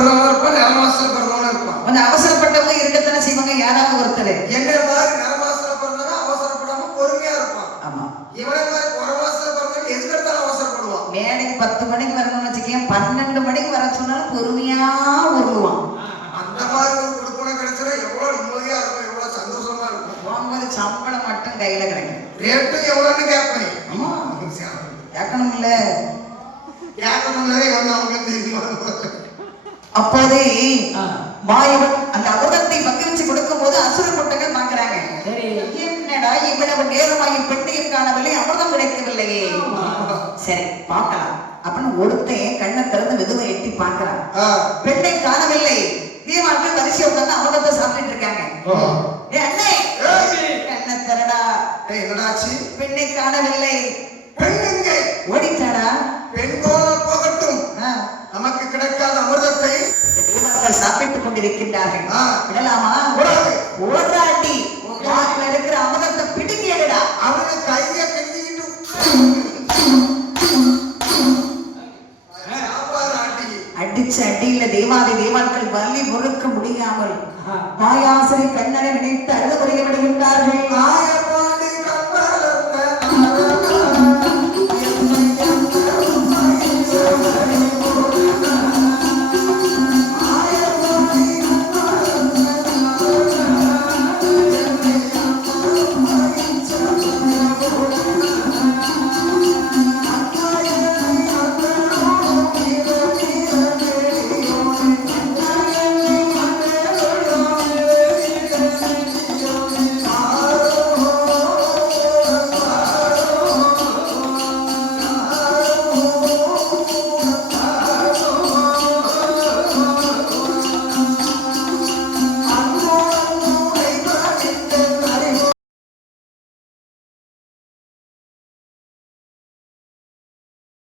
பிறந்தவங்க இருப்பான், நில மாசத்துல பிறந்தவங்க இருப்பான். கொஞ்சம் அவசரப்பட்டவங்க இருக்கத்தானே செய்வாங்க, யாராவது ஒருத்தர். என்ன மாதிரி நில மாசத்துல பிறந்தவங்க அவசரப்படாம பொறுமையா இருப்பான். ஆமா, இவனை மாதிரி ஒரு மாசத்துல பிறந்தவங்க எதுக்கு எடுத்தாலும் அவசரப்படுவான். மேடைக்கு 10 மணிக்கு வரணும்னு வச்சுக்கேன், 12 மணிக்கு வர சொன்னாலும் பொறுமையா உருவான். அந்த மாதிரி ஒரு கொடுப்பனை கிடைச்சா எவ்வளவு நிம்மதியா இருக்கும், எவ்வளவு சந்தோஷமா இருக்கும். போகும்போது சம்பளம் மட்டும் கையில கிடைக்கும். ரேட்டு எவ்வளவுன்னு கேட்பேன். ஆமா, கேட்கணும் இல்ல, கேட்கணும் அவங்களுக்கு தெரியுமா. அப்போதே மாயவன் அந்த அமுதத்தை பகிர்ச்சி கொடுக்கும் போது அசுர கூட்டங்கள் பாக்குறாங்க. என்னடா இவ்வளவு நேரமாகி பெண்ணையும் காணவில்லை, அமிர்தம் கிடைக்கவில்லையே, சரி பார்க்கலாம் அப்படின்னு ஒருத்தன் கண்ணை திறந்து மெதுவை எட்டி பார்க்கிறான். பெண்ணை காணவில்லை. தீவார்கள் வரிசை உட்கார்ந்து அமிர்தத்தை சாப்பிட்டு இருக்காங்க. அண்ணே கண்ணை திறடா. என்னடாச்சு? பெண்ணை காணவில்லை. பெண் எங்கே? ஓடிட்டாடா. பெண் போகட்டும், நமக்கு கிடைக்காத அமிர்தத்தை சாப்பிட்டுக் கொண்டிருக்கின்றார்கள். விடலாமா? ஓடாட்டி வாக்குல இருக்கிற அமிர்தத்தை பிடிங்கிடுடா. அவனுக்கு கையை கட்டிக்கிட்டு அடிச்ச அடியில தேவாதி தேவான்கள் வலி பொறுக்க முடியாமல் மாயாசரை கண்ணனை நினைத்து அழுது வருகப்படுகின்றார்கள்.